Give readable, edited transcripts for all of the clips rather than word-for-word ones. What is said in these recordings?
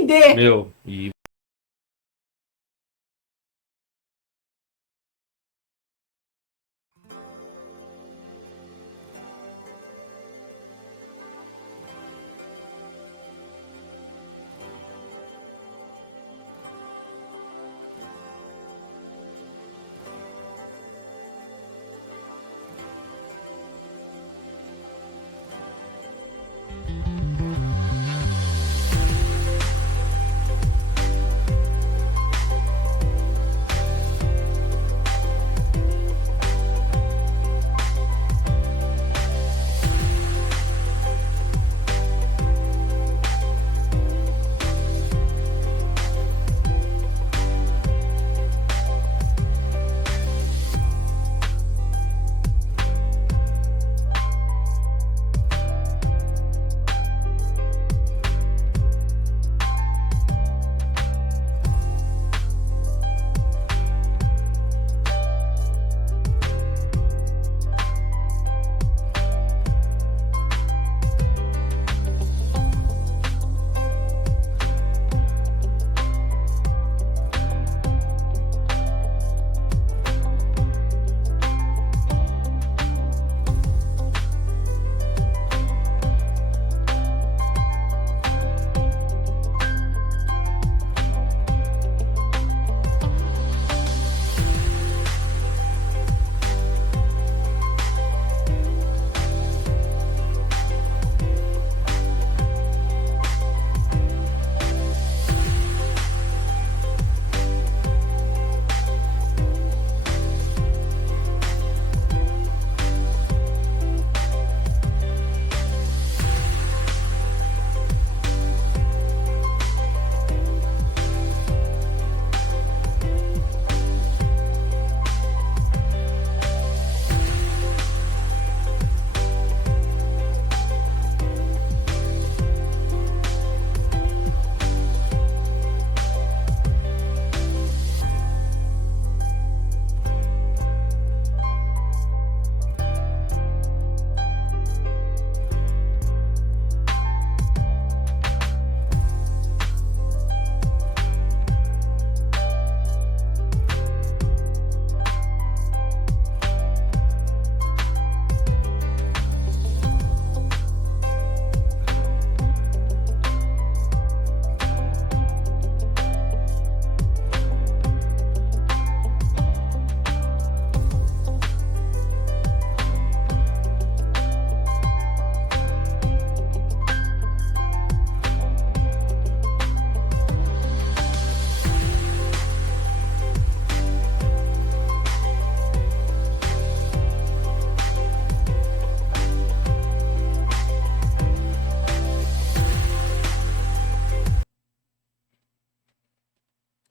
entender. Meu, e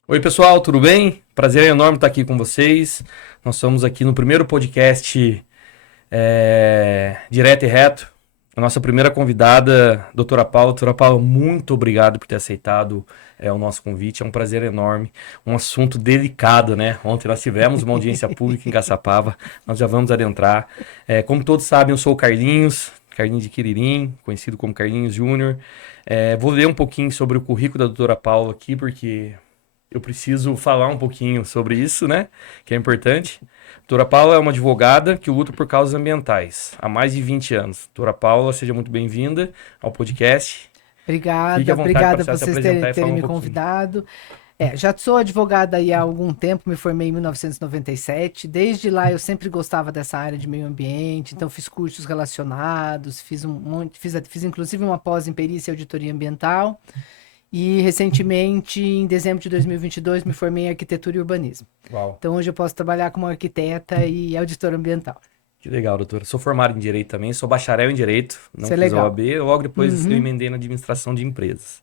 oi, pessoal, tudo bem? Prazer enorme estar aqui com vocês. Nós estamos aqui no primeiro podcast direto e reto. A nossa primeira convidada, doutora Paula. Doutora Paula, muito obrigado por ter aceitado o nosso convite. É um prazer enorme. Um assunto delicado, né? Ontem nós tivemos uma audiência pública em Caçapava. Nós já vamos adentrar. Como todos sabem, eu sou o Carlinhos de Quiririm, conhecido como Carlinhos Júnior. Vou ler um pouquinho sobre o currículo da doutora Paula aqui, porque eu preciso falar um pouquinho sobre isso, né? Que é importante. Doutora Paula é uma advogada que luta por causas ambientais há mais de 20 anos. Doutora Paula, seja muito bem-vinda ao podcast. Fique à vontade Obrigada para por se vocês apresentar e falar terem um me pouquinho. convidado. Já sou advogada aí há algum tempo, me formei em 1997. Desde lá eu sempre gostava dessa área de meio ambiente, então fiz cursos relacionados, fiz um monte, fiz inclusive uma pós em perícia e auditoria ambiental. E recentemente, em dezembro de 2022, me formei em arquitetura e urbanismo. Uau, Então hoje eu posso trabalhar como arquiteta e auditora ambiental. que legal, doutora. Sou formado em Direito também, sou bacharel em Direito, não Isso é fiz a legal. OAB, logo depois eu Uhum, emendei na Administração de Empresas.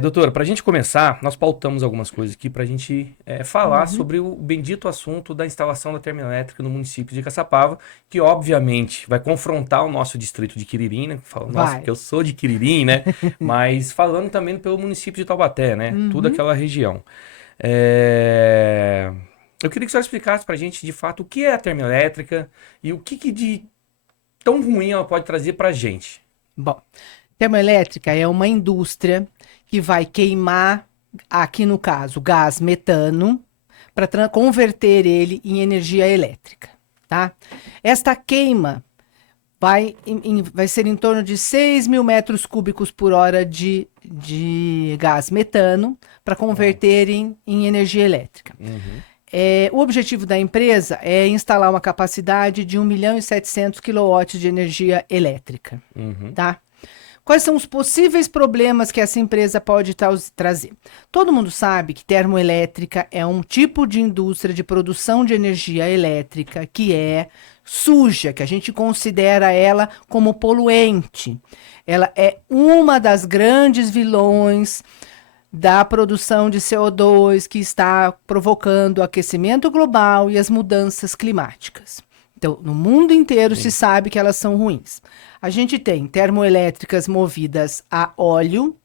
Doutora, para a gente começar, nós pautamos algumas coisas aqui para a gente falar uhum. sobre o bendito assunto da instalação da termoelétrica no município de Caçapava, que obviamente vai confrontar o nosso distrito de Quiririm, né? Fala, nossa, porque Vai. eu sou de Quiririm, né? Mas falando também pelo município de Taubaté, né? Toda Uhum. aquela região. É, Eu queria que você explicasse para a gente, de fato, o que é a termoelétrica e o que de tão ruim ela pode trazer para a gente. Bom, Termoelétrica é uma indústria que vai queimar, aqui no caso, gás metano, para converter ele em energia elétrica, tá? Esta queima vai ser em torno de 6 mil metros cúbicos por hora de gás metano para converter em energia elétrica. Uhum. O objetivo da empresa é instalar uma capacidade de 1.700.000 quilowatts de energia elétrica, Uhum. tá? Quais são os possíveis problemas que essa empresa pode trazer? Todo mundo sabe que termoelétrica é um tipo de indústria de produção de energia elétrica que é suja, que a gente considera ela como poluente. Ela é uma das grandes vilões da produção de CO2 que está provocando o aquecimento global e as mudanças climáticas. Então, no mundo inteiro se sabe que elas são ruins. A gente tem termoelétricas movidas a óleo,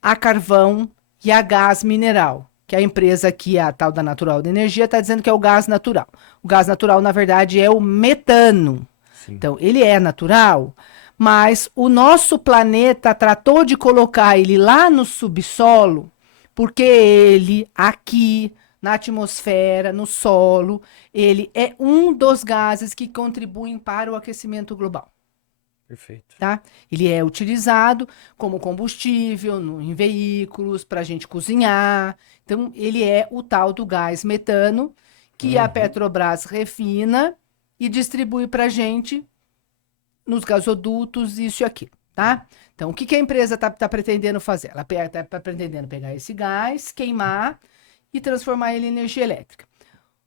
a carvão e a gás mineral, que a empresa aqui, a tal da Natural de Energia, está dizendo que é o gás natural. O gás natural, na verdade, é o metano. Sim. Então, ele é natural, mas o nosso planeta tratou de colocar ele lá no subsolo, porque ele, aqui, na atmosfera, no solo, ele é um dos gases que contribuem para o aquecimento global. Perfeito. Tá? Ele é utilizado como combustível em veículos, para a gente cozinhar. Então, ele é o tal do gás metano que a Petrobras refina e distribui para a gente nos gasodutos, isso e aquilo, tá? Então, o que a empresa está pretendendo fazer? Ela está pretendendo pegar esse gás, queimar e transformar ele em energia elétrica.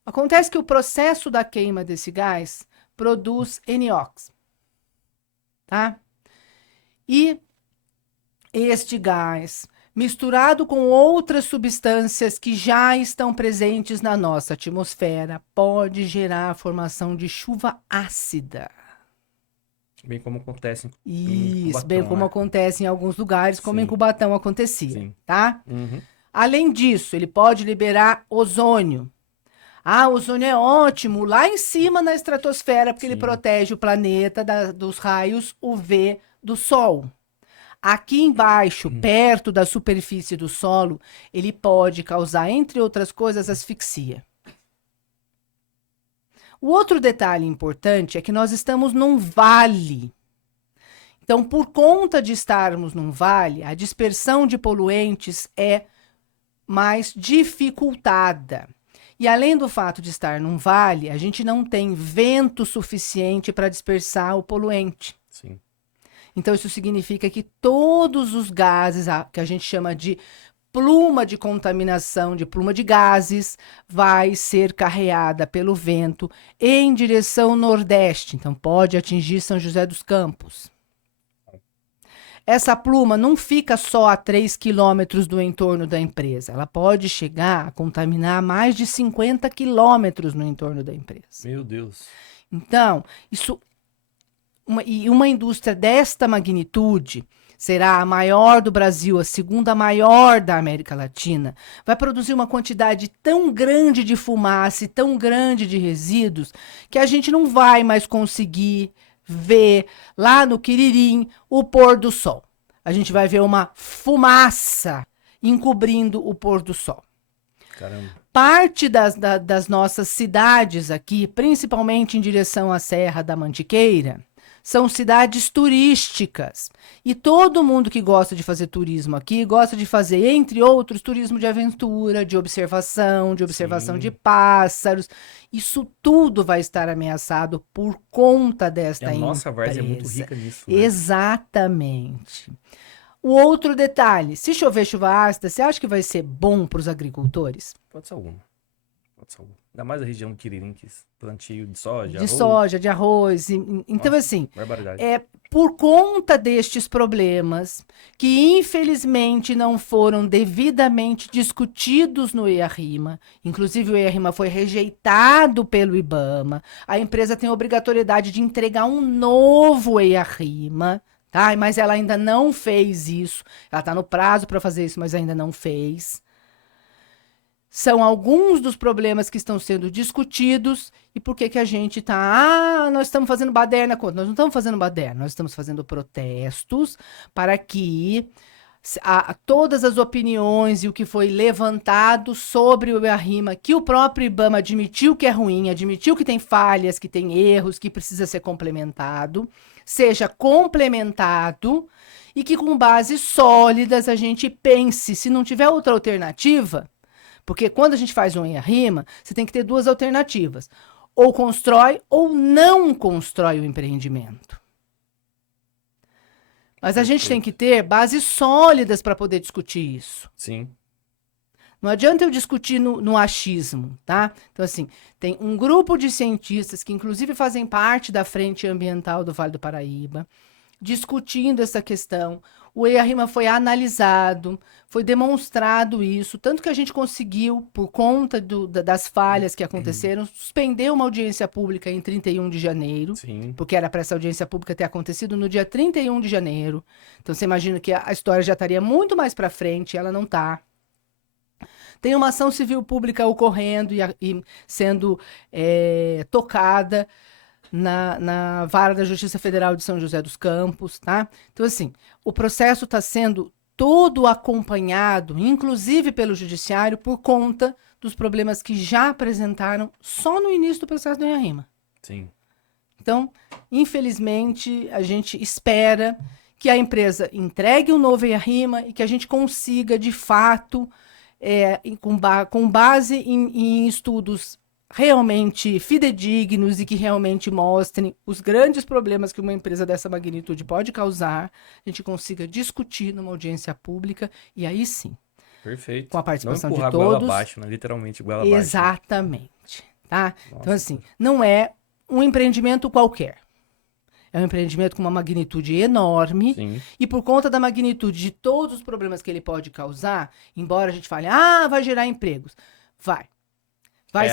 Acontece que o processo da queima desse gás produz NOx, tá? E este gás, misturado com outras substâncias que já estão presentes na nossa atmosfera, pode gerar a formação de chuva ácida. Bem como acontece Isso, Cubatão, bem como né? acontece em alguns lugares, como em Sim. Cubatão acontecia, Sim. tá? Uhum. Além disso, ele pode liberar ozônio. Ah, o ozônio é ótimo lá em cima na estratosfera, porque ele Sim. protege o planeta dos raios UV do Sol. Aqui embaixo, perto da superfície do solo, ele pode causar, entre outras coisas, asfixia. O outro detalhe importante é que nós estamos num vale. Então, por conta de estarmos num vale, a dispersão de poluentes é mais dificultada. E além do fato de estar num vale, a gente não tem vento suficiente para dispersar o poluente. Sim. Então, isso significa que todos os gases, que a gente chama de pluma de contaminação, de pluma de gases, vai ser carreada pelo vento em direção nordeste. Então, pode atingir São José dos Campos. Essa pluma não fica só a 3 quilômetros do entorno da empresa. Ela pode chegar a contaminar mais de 50 quilômetros no entorno da empresa. Meu Deus. Então, uma indústria desta magnitude será a maior do Brasil, a segunda maior da América Latina, vai produzir uma quantidade tão grande de fumaça e tão grande de resíduos que a gente não vai mais conseguir ver lá no Quiririm o pôr do sol. A gente vai ver uma fumaça encobrindo o pôr do sol. Caramba. Parte das nossas cidades aqui, principalmente em direção à Serra da Mantiqueira, são cidades turísticas. E todo mundo que gosta de fazer turismo aqui, gosta de fazer, entre outros, turismo de aventura, de observação Sim. de pássaros. Isso tudo vai estar ameaçado por conta E desta a nossa Várzea é muito empresa. rica nisso, né? Exatamente. O outro detalhe, se chover chuva ácida, você acha que vai ser bom para os agricultores? Pode ser alguma. Pode ser alguma. Ainda mais a região do Quiririm, que plantio de soja, De arroz. soja, de arroz. Então, Nossa, assim, barbaridade. por conta destes problemas, que infelizmente não foram devidamente discutidos no EIA-RIMA, inclusive o EIA-RIMA foi rejeitado pelo IBAMA, a empresa tem a obrigatoriedade de entregar um novo EIA-RIMA, tá? Mas ela ainda não fez isso, ela está no prazo para fazer isso, mas ainda não fez. são alguns dos problemas que estão sendo discutidos e por que que a gente está... nós estamos fazendo baderna contra. Nós não estamos fazendo baderna, nós estamos fazendo protestos para que todas as opiniões e o que foi levantado sobre o IARIMA, que o próprio IBAMA admitiu que é ruim, admitiu que tem falhas, que tem erros, que precisa ser complementado, seja complementado e que com bases sólidas a gente pense, se não tiver outra alternativa, porque quando a gente faz um IARIMA, você tem que ter duas alternativas, ou constrói ou não constrói o empreendimento. Mas a gente tem que ter bases sólidas para poder discutir isso. Sim. Não adianta eu discutir no achismo, tá? Então, assim, tem um grupo de cientistas que, inclusive, fazem parte da Frente Ambiental do Vale do Paraíba, discutindo essa questão. O IARIMA foi analisado, foi demonstrado isso, tanto que a gente conseguiu, por conta das falhas que aconteceram, suspender uma audiência pública em 31 de janeiro, Sim. porque era para essa audiência pública ter acontecido no dia 31 de janeiro. Então você imagina que a história já estaria muito mais para frente, ela não está. Tem uma ação civil pública ocorrendo e sendo tocada na Vara da Justiça Federal de São José dos Campos, tá? Então, assim, o processo está sendo todo acompanhado, inclusive pelo Judiciário, por conta dos problemas que já apresentaram só no início do processo do IARIMA. Sim. Então, infelizmente, a gente espera que a empresa entregue um novo IARIMA e que a gente consiga, de fato, com base em estudos realmente fidedignos e que realmente mostrem os grandes problemas que uma empresa dessa magnitude pode causar, a gente consiga discutir numa audiência pública e aí sim, Perfeito. com a participação não de empurrar a goela todos. abaixo, né? Literalmente goela abaixo. Exatamente, tá? Nossa. Então assim, não é um empreendimento qualquer. É um empreendimento com uma magnitude enorme. Sim. E por conta da magnitude de todos os problemas que ele pode causar, embora a gente fale, vai gerar empregos. Vai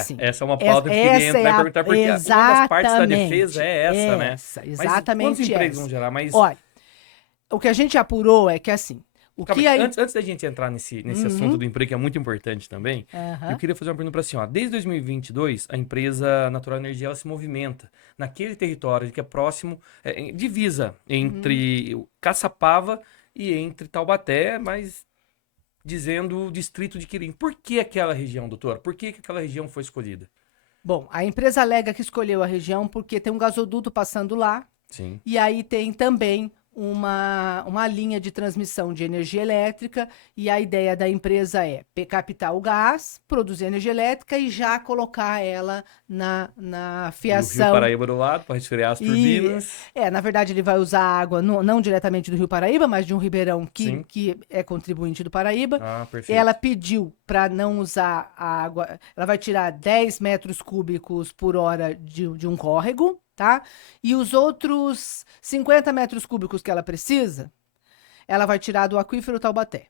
sim. Essa é uma pauta que eu queria entrar e perguntar, porque uma das partes da defesa é essa, né? Exatamente. Mas quantos empregos vão gerar? Mas... Olha, o que a gente apurou é que assim, antes da gente entrar nesse assunto do emprego, que é muito importante também, eu queria fazer uma pergunta para a senhora. Desde 2022, a empresa Natural Energia ela se movimenta naquele território que é próximo, divisa entre Caçapava e entre Taubaté, mas dizendo o distrito de Quirim. Por que aquela região, doutora? Por que aquela região foi escolhida? Bom, a empresa alega que escolheu a região porque tem um gasoduto passando lá. Sim. E aí tem também uma linha de transmissão de energia elétrica e a ideia da empresa é captar o gás, produzir energia elétrica e já colocar ela na fiação. Do Rio Paraíba do lado, para resfriar as turbinas. Na verdade ele vai usar água não diretamente do Rio Paraíba, mas de um ribeirão que é contribuinte do Paraíba. Perfeito. Ela pediu para não usar a água, ela vai tirar 10 metros cúbicos por hora de um córrego, tá? E os outros 50 metros cúbicos que ela precisa, ela vai tirar do aquífero Taubaté.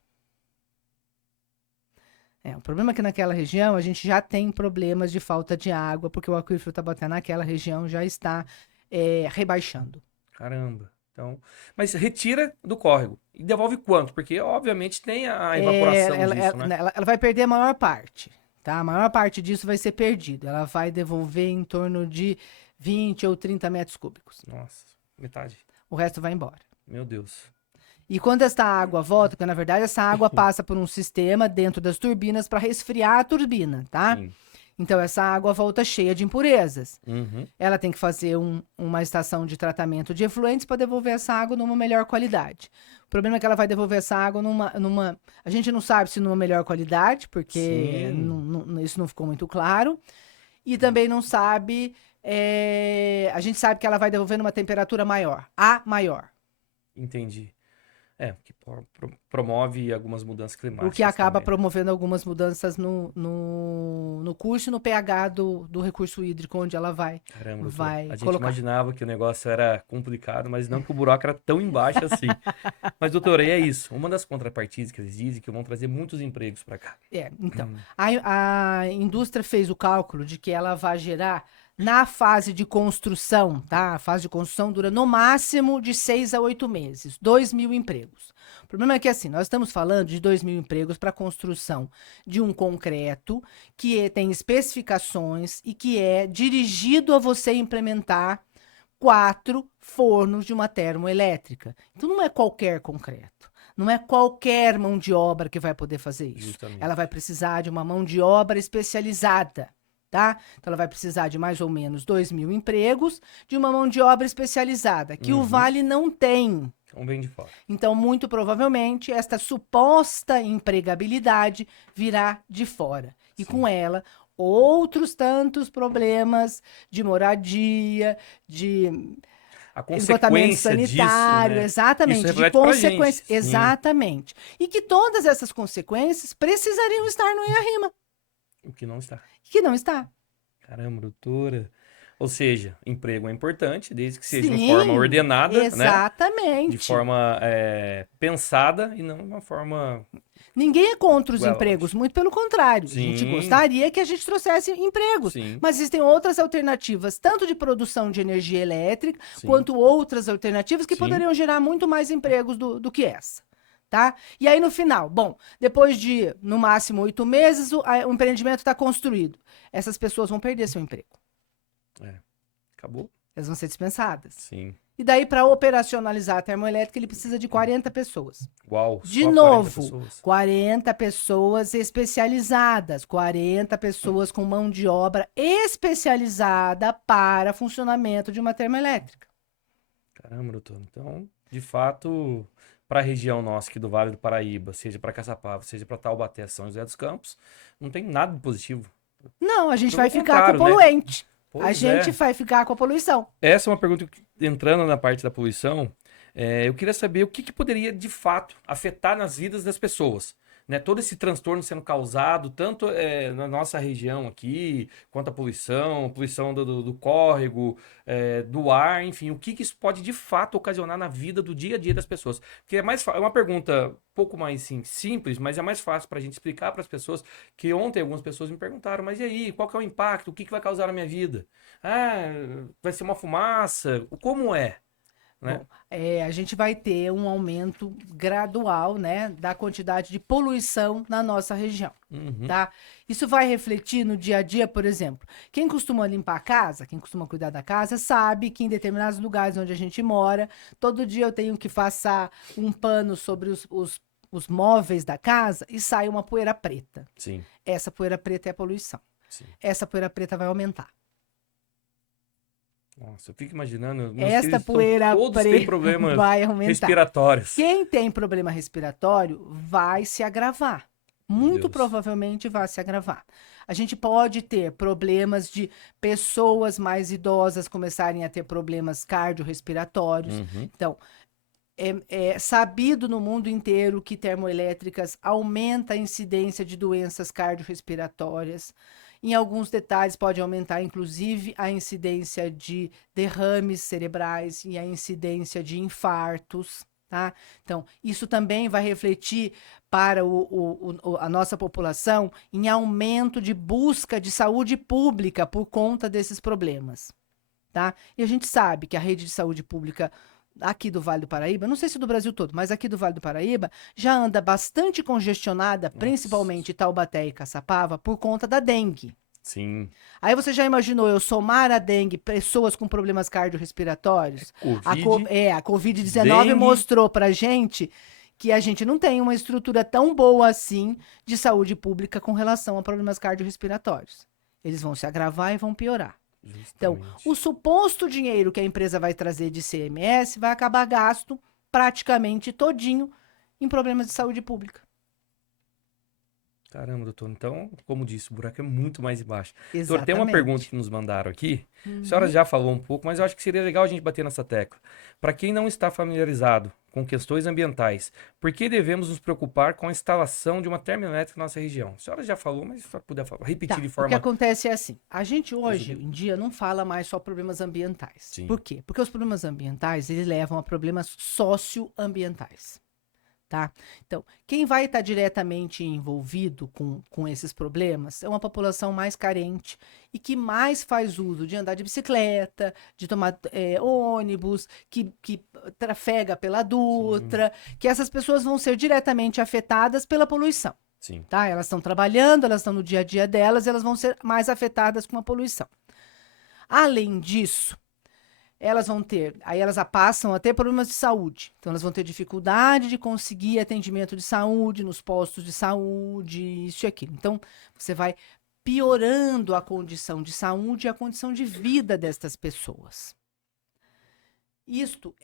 O problema é que naquela região a gente já tem problemas de falta de água, porque o aquífero Taubaté naquela região já está rebaixando. Caramba. Então, mas retira do córrego. E devolve quanto? Porque, obviamente, tem a evaporação disso, né? Ela vai perder a maior parte, tá? A maior parte disso vai ser perdida. Ela vai devolver em torno de 20 ou 30 metros cúbicos. Nossa, metade. O resto vai embora. Meu Deus. E quando essa água volta, porque na verdade essa água passa por um sistema dentro das turbinas para resfriar a turbina, tá? Sim. Então essa água volta cheia de impurezas. Uhum. Ela tem que fazer uma estação de tratamento de efluentes para devolver essa água numa melhor qualidade. O problema é que ela vai devolver essa água numa... A gente não sabe se numa melhor qualidade, porque isso não ficou muito claro. E também não sabe... A gente sabe que ela vai devolver numa temperatura maior. maior. Entendi. Que promove algumas mudanças climáticas. O que acaba também, promovendo algumas mudanças no curso e no pH do recurso hídrico, onde ela vai. Caramba, vai a gente colocar. imaginava que o negócio era complicado, mas não que o buraco era tão embaixo assim. Mas, doutora, é isso. Uma das contrapartidas que eles dizem que vão trazer muitos empregos para cá. Então, a indústria fez o cálculo de que ela vai gerar Na fase de construção, tá? A fase de construção dura no máximo de 6 a 8 meses, 2.000 empregos. O problema é que, assim, nós estamos falando de 2.000 empregos para a construção de um concreto tem especificações e que é dirigido a você implementar 4 fornos de uma termoelétrica. Então, não é qualquer concreto. Não é qualquer mão de obra que vai poder fazer isso. Justamente. Ela vai precisar de uma mão de obra especializada. Tá? Então, ela vai precisar de mais ou menos 2.000 empregos de uma mão de obra especializada, que o Vale não tem. Então vem de fora. Então, muito provavelmente, esta suposta empregabilidade virá de fora. E com ela, outros tantos problemas de moradia, de esgotamento sanitário, disso, né? exatamente, Isso de consequências. Exatamente. E que todas essas consequências precisariam estar no IARIMA. O que não está. Que não está. Caramba, doutora. Ou seja, emprego é importante, desde que seja de Sim, uma forma ordenada, exatamente. né? De forma pensada e não de uma forma... Ninguém é contra os empregos, muito pelo contrário. Sim. A gente gostaria que a gente trouxesse empregos. Sim. Mas existem outras alternativas, tanto de produção de energia elétrica, quanto outras alternativas que poderiam gerar muito mais empregos do que essa. Tá? E aí, no final, bom, depois de, no máximo, 8 meses, o empreendimento está construído. Essas pessoas vão perder seu emprego. Acabou. Elas vão ser dispensadas. Sim. E daí, para operacionalizar a termoelétrica, ele precisa de 40 pessoas. Uau, de novo, 40 pessoas especializadas, 40 pessoas com mão de obra especializada para funcionamento de uma termoelétrica. Caramba, doutor. Então, de fato, para a região nossa aqui do Vale do Paraíba, seja para Caçapava, seja para Taubaté, São José dos Campos, não tem nada de positivo. Não, a gente Pelo vai ficar com o poluente. Pois a gente vai ficar com a poluição. Essa é uma pergunta que, entrando na parte da poluição, eu queria saber o que poderia, de fato, afetar nas vidas das pessoas. Né? Todo esse transtorno sendo causado, tanto na nossa região aqui, quanto a poluição do córrego, do ar, enfim, o que isso pode, de fato, ocasionar na vida do dia a dia das pessoas. Porque é uma pergunta um pouco mais simples, mas é mais fácil para a gente explicar para as pessoas, que ontem algumas pessoas me perguntaram, mas e aí, qual que é o impacto? O que vai causar na minha vida? Ah, vai ser uma fumaça? Como é? Né? Bom, a gente vai ter um aumento gradual, né, da quantidade de poluição na nossa região, tá? Isso vai refletir no dia a dia, por exemplo. Quem costuma limpar a casa, quem costuma cuidar da casa, sabe que em determinados lugares onde a gente mora, todo dia eu tenho que passar um pano sobre os móveis da casa e sai uma poeira preta. Sim. Essa poeira preta é a poluição. Sim. Essa poeira preta vai aumentar. Nossa, eu fico imaginando. Esta poeira preta vai aumentar. Respiratórios. Quem tem problema respiratório vai se agravar. Muito provavelmente vai se agravar. A gente pode ter problemas de pessoas mais idosas começarem a ter problemas cardiorrespiratórios. Então, é sabido no mundo inteiro que termoelétricas aumenta a incidência de doenças cardiorrespiratórias. Em alguns detalhes, pode aumentar, inclusive, a incidência de derrames cerebrais e a incidência de infartos, tá? Então, isso também vai refletir para a nossa população em aumento de busca de saúde pública por conta desses problemas, tá? E a gente sabe que a rede de saúde pública aqui do Vale do Paraíba, não sei se do Brasil todo, mas aqui do Vale do Paraíba, já anda bastante congestionada, principalmente Taubaté e Caçapava, por conta da dengue. Sim. Aí você já imaginou eu somar a dengue pessoas com problemas cardiorrespiratórios? A Covid-19 mostrou pra gente que a gente não tem uma estrutura tão boa assim de saúde pública com relação a problemas cardiorrespiratórios. Eles vão se agravar e vão piorar. Justamente. Então, o suposto dinheiro que a empresa vai trazer de CMS vai acabar gasto praticamente todinho em problemas de saúde pública. Caramba, doutor. Então, como disse, o buraco é muito mais embaixo. Exatamente. Doutor, tem uma pergunta que nos mandaram aqui. A senhora já falou um pouco, mas eu acho que seria legal a gente bater nessa tecla. Para quem não está familiarizado com questões ambientais, por que devemos nos preocupar com a instalação de uma termoelétrica na nossa região? A senhora já falou, mas se a senhora puder repetir de forma... O que acontece é assim, a gente hoje em dia não fala mais só problemas ambientais. Sim. Por quê? Porque os problemas ambientais, eles levam a problemas socioambientais. tá? Então, quem vai estar diretamente envolvido com esses problemas é uma população mais carente e que mais faz uso de andar de bicicleta, de tomar ônibus, que trafega pela Sim, Dutra, que essas pessoas vão ser diretamente afetadas pela poluição, sim. tá? Elas estão trabalhando, elas estão no dia a dia delas, elas vão ser mais afetadas com a poluição. Além disso, aí elas passam a ter problemas de saúde. Então, elas vão ter dificuldade de conseguir atendimento de saúde nos postos de saúde, isso e aquilo. Então, você vai piorando a condição de saúde e a condição de vida destas pessoas. Isto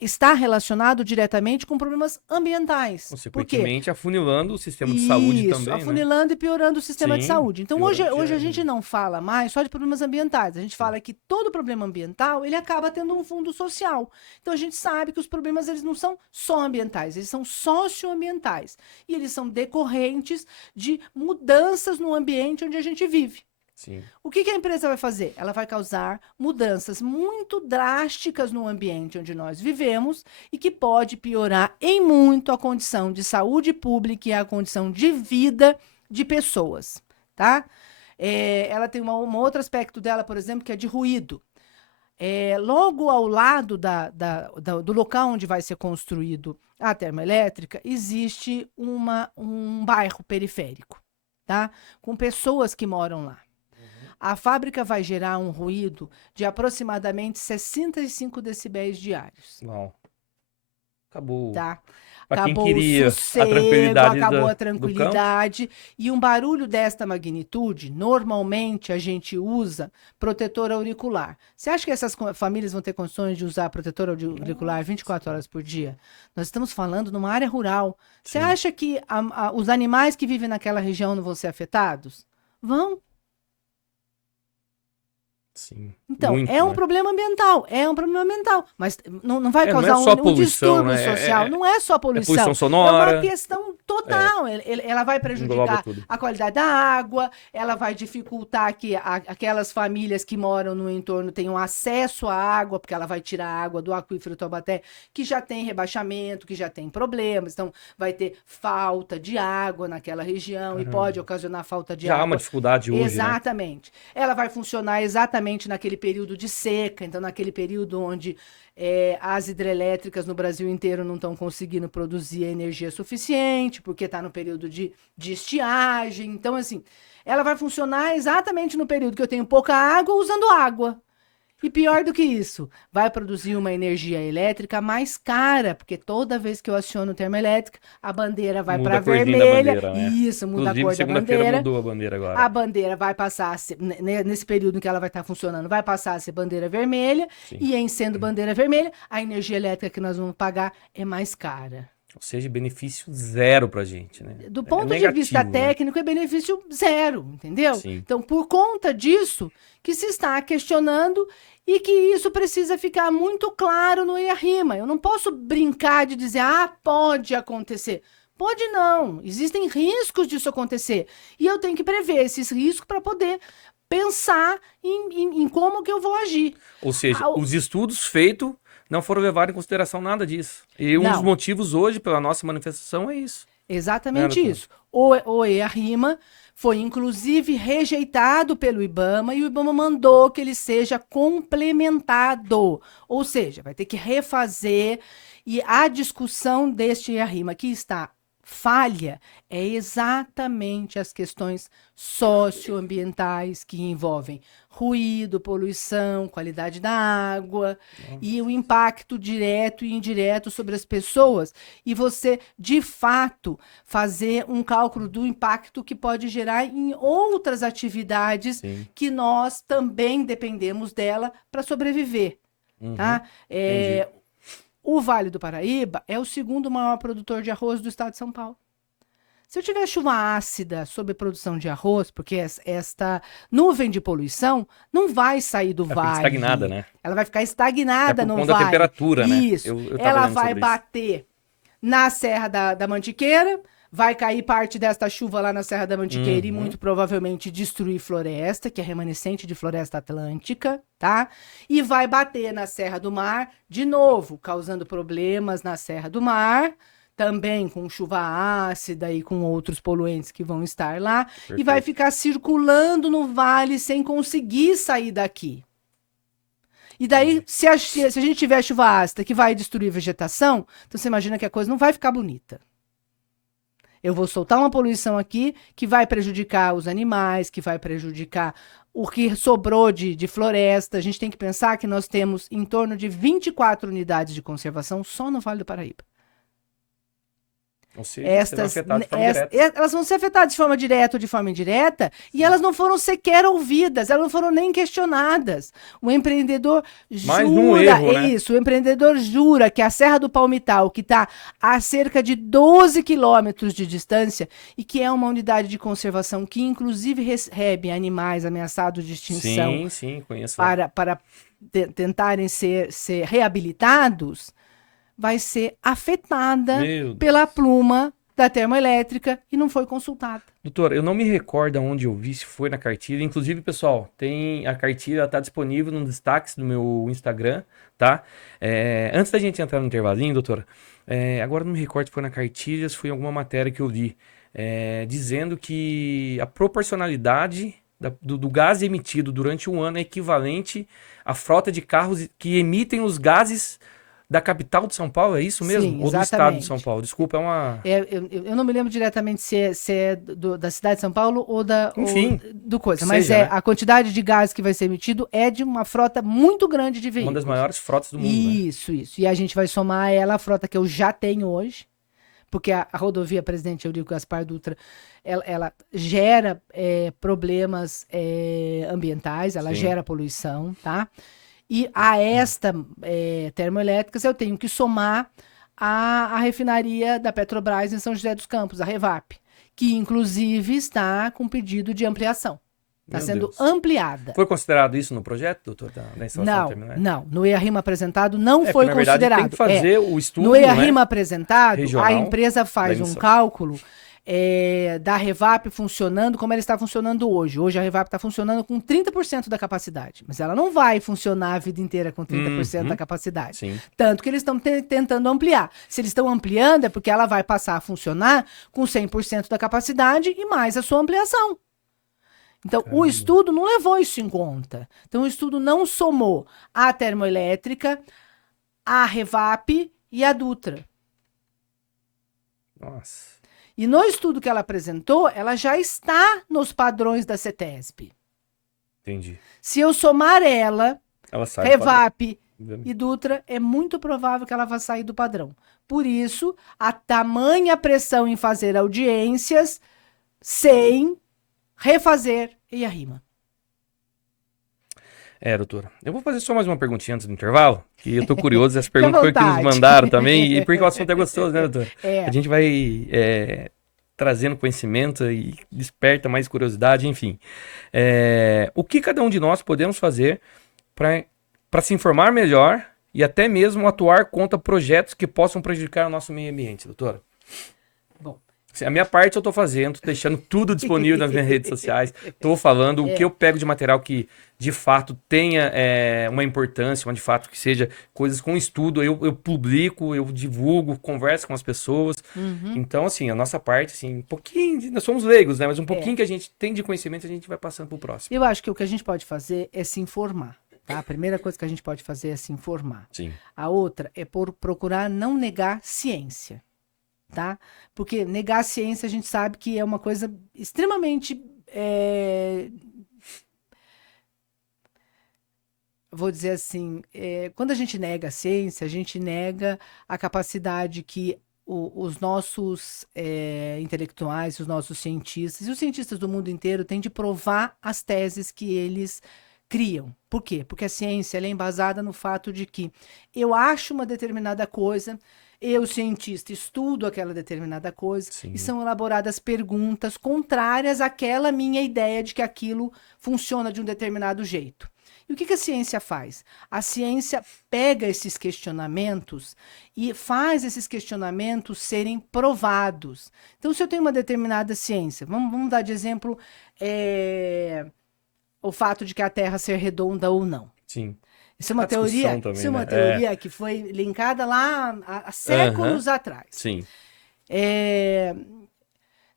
está relacionado diretamente com problemas ambientais. Por quê? Consequentemente, afunilando o sistema de saúde Isso, também, né? afunilando e piorando o sistema de Sim, saúde. Então, hoje, piorando hoje a diariamente. gente não fala mais só de problemas ambientais. A gente Sim. fala que todo problema ambiental, ele acaba tendo um fundo social. Então, a gente sabe que os problemas, eles não são só ambientais, eles são socioambientais. E eles são decorrentes de mudanças no ambiente onde a gente vive. Sim. O que a empresa vai fazer? Ela vai causar mudanças muito drásticas no ambiente onde nós vivemos e que pode piorar em muito a condição de saúde pública e a condição de vida de pessoas, tá? Ela tem um outro aspecto dela, por exemplo, que é de ruído. Logo ao lado do local onde vai ser construído a termoelétrica, existe um bairro periférico, tá? Com pessoas que moram lá. A fábrica vai gerar um ruído de aproximadamente 65 decibéis diários, Uau. Acabou. tá? Pra quem Acabou o queria a sossego, tranquilidade acabou a do campo. tranquilidade. E um barulho desta magnitude, normalmente a gente usa protetor auricular. Você acha que essas famílias vão ter condições de usar protetor auricular 24 horas por dia? Nós estamos falando numa área rural. Você Sim. acha que os animais que vivem naquela região não vão ser afetados? Vão. Sim. Então, Muito, é um né? problema ambiental, mas não vai Não é causar só um poluição, distúrbio né? social, não é só É poluição, poluição é uma sonora, questão total, ela vai engloba prejudicar tudo. a qualidade da água, ela vai dificultar que aquelas famílias que moram no entorno tenham acesso à água, porque ela vai tirar a água do aquífero Taubaté, que já tem rebaixamento, que já tem problemas, então vai ter falta de água naquela região e Caramba. pode ocasionar falta de Já há água. uma dificuldade hoje, né? Exatamente. Ela vai funcionar exatamente naquele período de seca, então naquele período onde as hidrelétricas no Brasil inteiro não estão conseguindo produzir a energia suficiente, porque está no período de estiagem. Então, assim, ela vai funcionar exatamente no período que eu tenho pouca água usando água. E pior do que isso, vai produzir uma energia elétrica mais cara, porque toda vez que eu aciono termoelétrica, a bandeira vai Muda para a corzinha da vermelha. bandeira, né? Isso, muda a Inclusive, cor da segunda-feira bandeira. mudou a bandeira A agora. bandeira vai passar a ser, nesse período em que ela vai estar funcionando, vai passar a ser bandeira vermelha. Sim. E em sendo bandeira vermelha, a energia elétrica que nós vamos pagar é mais cara. Ou seja, benefício zero pra gente, né? Do ponto de negativo, vista né? técnico, é benefício zero, entendeu? Sim. Então, por conta disso, que se está questionando e que isso precisa ficar muito claro no IARIMA. Eu não posso brincar de dizer, pode acontecer. Pode não, existem riscos disso acontecer. E eu tenho que prever esses riscos para poder pensar em como que eu vou agir. Ou seja, os estudos feitos não foram levados em consideração nada disso. E um dos motivos hoje pela nossa manifestação é isso. Exatamente isso. O EARIMA foi, inclusive, rejeitado pelo IBAMA e o IBAMA mandou que ele seja complementado. Ou seja, vai ter que refazer e a discussão deste EARIMA que está falha é exatamente as questões socioambientais que envolvem ruído, poluição, qualidade da água e o impacto direto e indireto sobre as pessoas. E você, de fato, fazer um cálculo do impacto que pode gerar em outras atividades que nós também dependemos dela para sobreviver. Tá? O Vale do Paraíba é o segundo maior produtor de arroz do estado de São Paulo. Se eu tiver chuva ácida sobre produção de arroz, porque esta nuvem de poluição não vai sair do vale. Vai ficar estagnada, né? Ela vai ficar estagnada no vale. Da temperatura, né? Isso. Ela vai bater na Serra da Mantiqueira, vai cair parte desta chuva lá na Serra da Mantiqueira e muito provavelmente destruir floresta, que é remanescente de floresta atlântica, tá? E vai bater na Serra do Mar, de novo, causando problemas na Serra do Mar, também com chuva ácida e com outros poluentes que vão estar lá, Perfeito. e vai ficar circulando no vale sem conseguir sair daqui. E daí, se a gente tiver chuva ácida que vai destruir vegetação, então você imagina que a coisa não vai ficar bonita. Eu vou soltar uma poluição aqui que vai prejudicar os animais, que vai prejudicar o que sobrou de floresta. A gente tem que pensar que nós temos em torno de 24 unidades de conservação só no Vale do Paraíba. Ou seja, serão afetados de forma direta. Elas vão ser afetadas de forma direta ou de forma indireta, e elas não foram sequer ouvidas, elas não foram nem questionadas. O empreendedor Mais um jura, erro, né? isso, o empreendedor jura que a Serra do Palmital, que está a cerca de 12 quilômetros de distância, e que é uma unidade de conservação que inclusive recebe animais ameaçados de extinção Sim, conheço. para tentarem ser reabilitados, vai ser afetada pela pluma da termoelétrica e não foi consultada. Doutor, eu não me recordo onde eu vi, se foi na cartilha. Inclusive, pessoal, tem a cartilha, está disponível nos destaques do meu Instagram, tá? Antes da gente entrar no intervalinho, doutora, agora não me recordo se foi na cartilha, se foi em alguma matéria que eu li, dizendo que a proporcionalidade do gás emitido durante um ano é equivalente à frota de carros que emitem os gases da capital de São Paulo, é isso mesmo? Sim, ou do estado de São Paulo? Desculpa, é uma... Eu não me lembro diretamente se é da cidade de São Paulo ou Enfim, ou do coisa, que mas seja, né? a quantidade de gás que vai ser emitido é de uma frota muito grande de veículos. Uma das maiores frotas do mundo, né? Isso. E a gente vai somar a ela a frota que eu já tenho hoje, porque a rodovia Presidente Eurico Gaspar Dutra, ela gera problemas ambientais, ela Sim. gera poluição, tá? E a termoelétricas eu tenho que somar a refinaria da Petrobras em São José dos Campos, a Revap, que inclusive está com pedido de ampliação. Está sendo ampliada. Foi considerado isso no projeto, doutor, da instalação termoelétrica? Não. No EIA-RIMA apresentado não foi na verdade, considerado. tem que fazer o estudo, no EIA-RIMA apresentado, regional, a empresa faz um cálculo da Revap funcionando como ela está funcionando hoje. Hoje a Revap está funcionando com 30% da capacidade, mas ela não vai funcionar a vida inteira com 30% da capacidade. Sim. Tanto que eles estão tentando ampliar. Se eles estão ampliando é porque ela vai passar a funcionar com 100% da capacidade e mais a sua ampliação. Então, o estudo não levou isso em conta. Então, o estudo não somou a termoelétrica, a Revap e a Dutra. Nossa. E no estudo que ela apresentou, ela já está nos padrões da CETESB. Entendi. Se eu somar ela sai Revap e Dutra, é muito provável que ela vá sair do padrão. Por isso, a tamanha pressão em fazer audiências sem refazer EIA-RIMA. Doutora. Eu vou fazer só mais uma perguntinha antes do intervalo, que eu tô curioso, essa pergunta foi que nos mandaram também, e porque o assunto é gostoso, né, doutora? A gente vai trazendo conhecimento e desperta mais curiosidade, enfim. O que cada um de nós podemos fazer para se informar melhor e até mesmo atuar contra projetos que possam prejudicar o nosso meio ambiente, doutora? Bom, a minha parte eu tô fazendo, tô deixando tudo disponível nas minhas redes sociais, tô falando o que eu pego de material que de fato tenha uma importância, de fato que seja coisas com estudo, eu publico, eu divulgo, converso com as pessoas. Então, assim, a nossa parte, assim, um pouquinho, nós somos leigos, né? Mas um pouquinho que a gente tem de conhecimento, a gente vai passando pro próximo. Eu acho que o que a gente pode fazer é se informar. Tá? A primeira coisa que a gente pode fazer é se informar. Sim. A outra é procurar não negar ciência. Tá? Porque negar a ciência a gente sabe que é uma coisa extremamente vou dizer assim, quando a gente nega a ciência, a gente nega a capacidade que os nossos intelectuais, os nossos cientistas e os cientistas do mundo inteiro têm de provar as teses que eles criam. Por quê? Porque a ciência ela é embasada no fato de que eu acho uma determinada coisa, eu, cientista, estudo aquela determinada coisa. Sim. E são elaboradas perguntas contrárias àquela minha ideia de que aquilo funciona de um determinado jeito. E o que a ciência faz? A ciência pega esses questionamentos e faz esses questionamentos serem provados. Então, se eu tenho uma determinada ciência, vamos dar de exemplo o fato de que a Terra ser redonda ou não. Sim. Isso é uma teoria, também, isso é uma teoria que foi linkada lá há séculos atrás. Sim.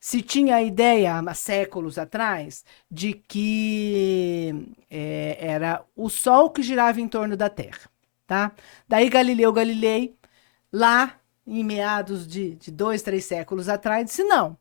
Se tinha a ideia, há séculos atrás, de que era o Sol que girava em torno da Terra, tá? Daí Galileu Galilei, lá em meados de 2, 3 séculos atrás, disse, não,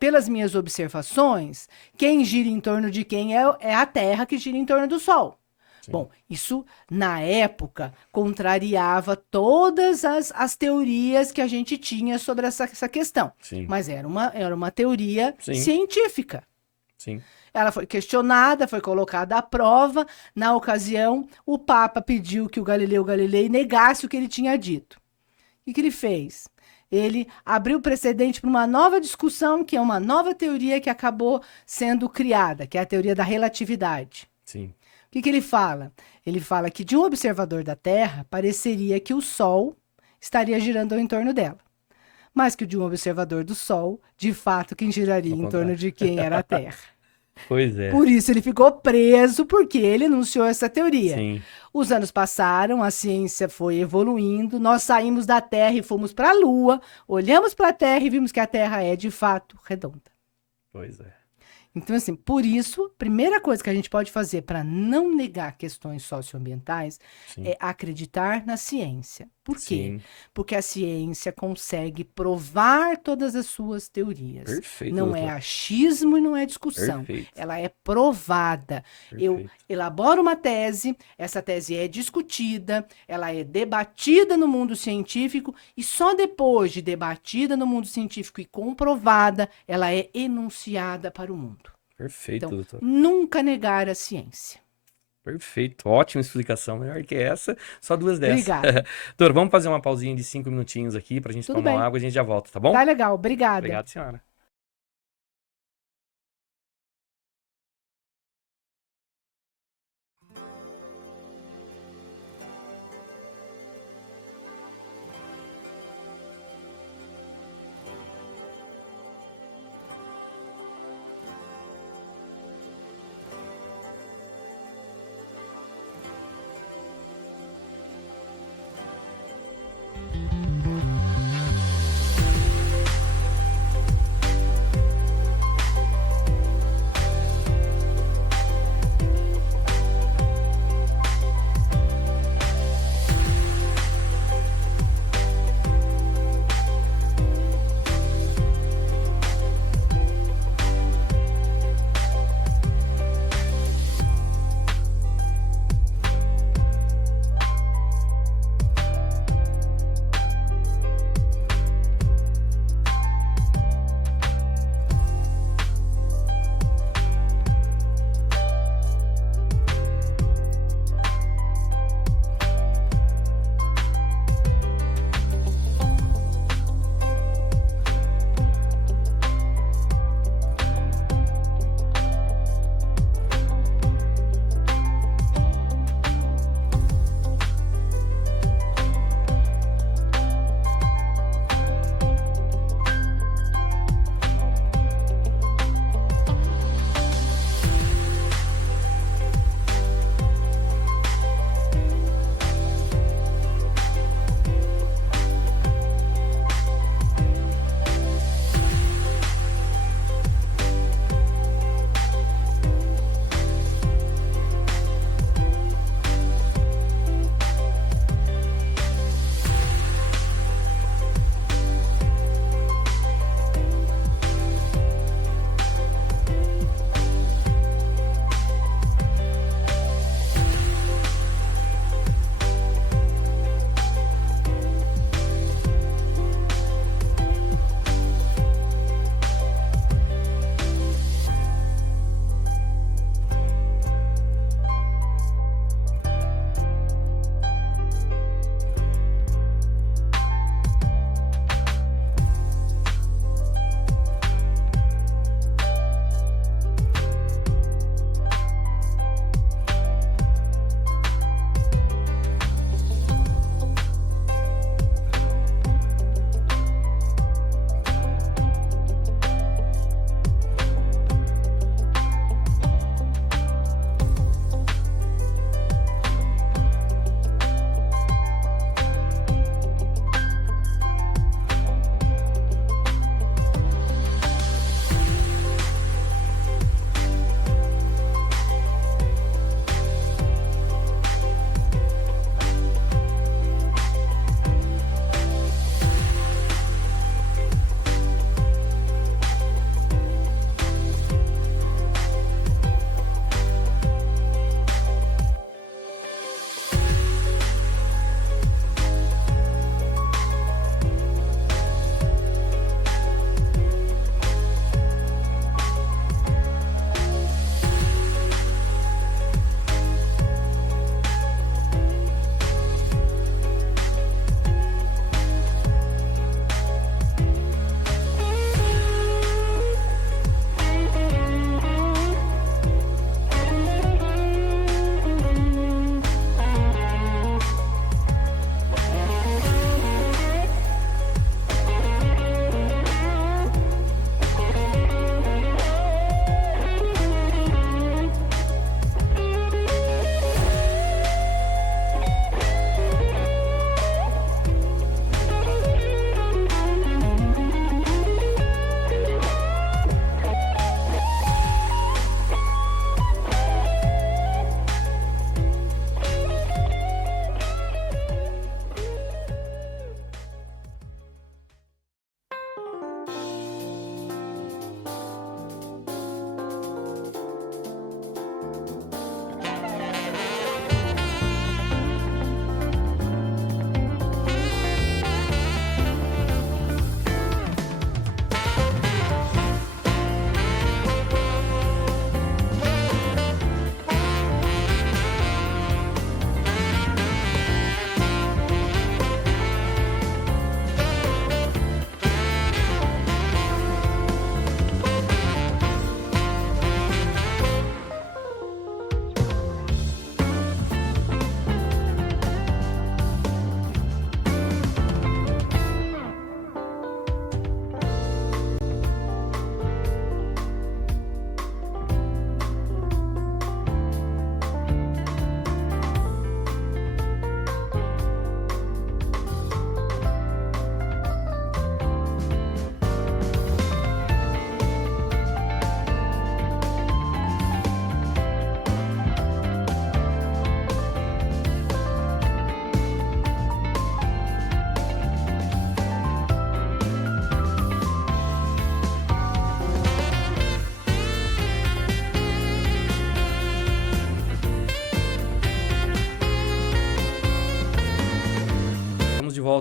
pelas minhas observações, quem gira em torno de quem é a Terra que gira em torno do Sol. Sim. Bom, isso, na época, contrariava todas as teorias que a gente tinha sobre essa questão. Sim. Mas era uma teoria Sim. científica. Sim. Ela foi questionada, foi colocada à prova. Na ocasião, o Papa pediu que o Galileu Galilei negasse o que ele tinha dito. O que ele fez? Ele abriu precedente para uma nova discussão, que é uma nova teoria que acabou sendo criada, que é a teoria da relatividade. Sim. O que ele fala? Ele fala que de um observador da Terra, pareceria que o Sol estaria girando ao entorno dela. Mas que de um observador do Sol, de fato, quem giraria em torno de quem era a Terra. Pois é. Por isso ele ficou preso, porque ele enunciou essa teoria. Sim. Os anos passaram, a ciência foi evoluindo, nós saímos da Terra e fomos para a Lua, olhamos para a Terra e vimos que a Terra é, de fato, redonda. Pois é. Então, assim, por isso, a primeira coisa que a gente pode fazer para não negar questões socioambientais Sim. é acreditar na ciência. Por quê? Sim. Porque a ciência consegue provar todas as suas teorias. Perfeito, Não doutora. é achismo e não é discussão. Perfeito. Ela é provada. Eu Perfeito. elaboro uma tese, essa tese é discutida, ela é debatida no mundo científico e só depois de debatida no mundo científico e comprovada, ela é enunciada para o mundo. Perfeito, Então, doutor. nunca negar a ciência. Perfeito. Ótima explicação. Melhor que essa. Só duas dessas. Obrigada. Doutor, vamos fazer uma pausinha de 5 minutinhos aqui pra gente Tudo tomar bem. uma água e a gente já volta, tá bom? Tá legal, obrigada. Obrigado, senhora.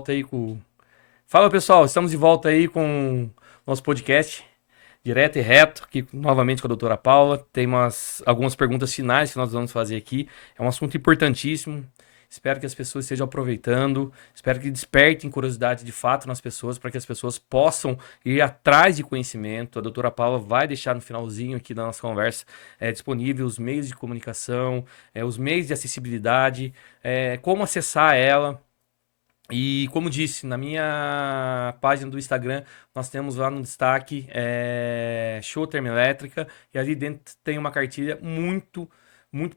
volta aí com... Fala, pessoal, estamos de volta aí com o nosso podcast, direto e reto, aqui novamente com a doutora Paula. Tem algumas perguntas finais que nós vamos fazer aqui. É um assunto importantíssimo. Espero que as pessoas estejam aproveitando. Espero que despertem curiosidade de fato nas pessoas, para que as pessoas possam ir atrás de conhecimento. A doutora Paula vai deixar no finalzinho aqui da nossa conversa disponível os meios de comunicação, os meios de acessibilidade, como acessar ela. E como disse, na minha página do Instagram, nós temos lá no destaque Show Termoelétrica, e ali dentro tem uma cartilha muito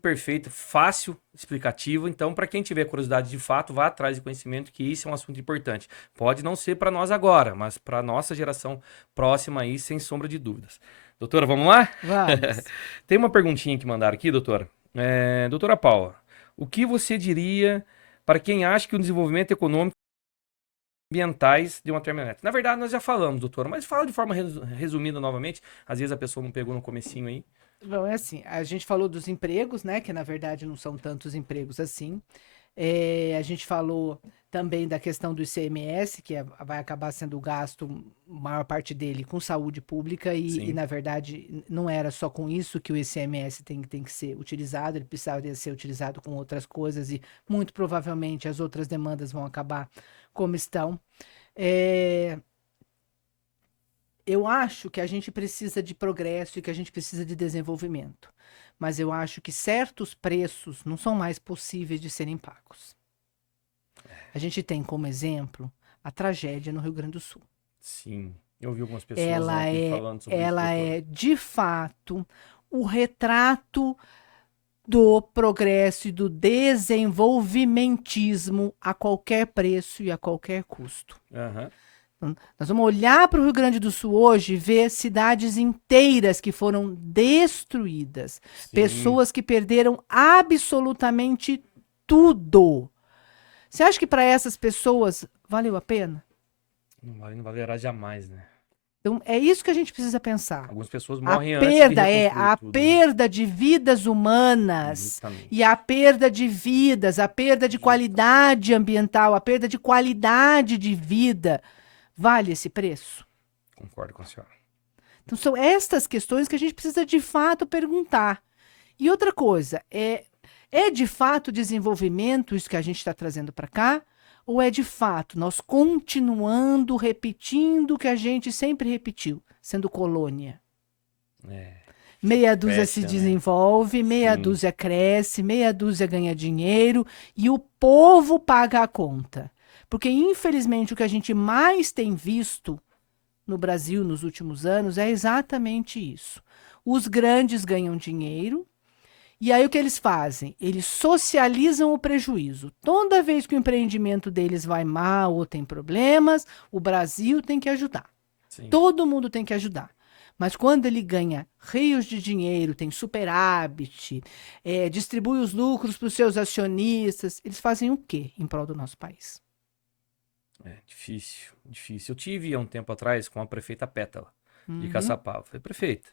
perfeita, fácil, explicativa. Então, para quem tiver curiosidade de fato, vá atrás de conhecimento, que isso é um assunto importante. Pode não ser para nós agora, mas para a nossa geração próxima aí, sem sombra de dúvidas. Doutora, vamos lá? Vamos. Tem uma perguntinha que mandaram aqui, doutora. Doutora Paula, o que você diria para quem acha que o desenvolvimento econômico ambientais de uma termoelétrica? Na verdade, nós já falamos, doutora, mas fala de forma resumida novamente. Às vezes a pessoa não pegou no comecinho aí. Bom, é assim, a gente falou dos empregos, né, que na verdade não são tantos empregos assim. A gente falou também da questão do ICMS, que vai acabar sendo gasto, maior parte dele, com saúde pública, e na verdade não era só com isso que o ICMS tem que ser utilizado, ele precisaria ser utilizado com outras coisas, e muito provavelmente as outras demandas vão acabar como estão. Eu acho que a gente precisa de progresso e que a gente precisa de desenvolvimento. Mas eu acho que certos preços não são mais possíveis de serem pagos. A gente tem como exemplo a tragédia no Rio Grande do Sul. Sim, eu ouvi algumas pessoas ontem falando sobre isso. Ela é, de fato, o retrato do progresso e do desenvolvimentismo a qualquer preço e a qualquer custo. Aham. Nós vamos olhar para o Rio Grande do Sul hoje e ver cidades inteiras que foram destruídas. Sim. Pessoas que perderam absolutamente tudo. Você acha que para essas pessoas valeu a pena? Não valerá jamais, né? Então, é isso que a gente precisa pensar. Algumas pessoas morrem A antes de perda reconstruir tudo, né? perda de vidas humanas. Justamente. E a perda de vidas, a perda de qualidade ambiental, a perda de qualidade de vida. Vale esse preço? Concordo com a senhora. Então, são estas questões que a gente precisa de fato perguntar. E outra coisa, é de fato desenvolvimento isso que a gente está trazendo para cá? Ou é de fato nós continuando repetindo o que a gente sempre repetiu, sendo colônia? Meia dúzia se desenvolve, meia dúzia cresce, meia dúzia ganha dinheiro e o povo paga a conta. Porque, infelizmente, o que a gente mais tem visto no Brasil nos últimos anos é exatamente isso. Os grandes ganham dinheiro, e aí o que eles fazem? Eles socializam o prejuízo. Toda vez que o empreendimento deles vai mal ou tem problemas, o Brasil tem que ajudar. Sim. Todo mundo tem que ajudar. Mas quando ele ganha rios de dinheiro, tem superávit, distribui os lucros para os seus acionistas, eles fazem o quê em prol do nosso país? Difícil. Eu tive há um tempo atrás com a prefeita Pétala, de Caçapava. Falei, prefeita,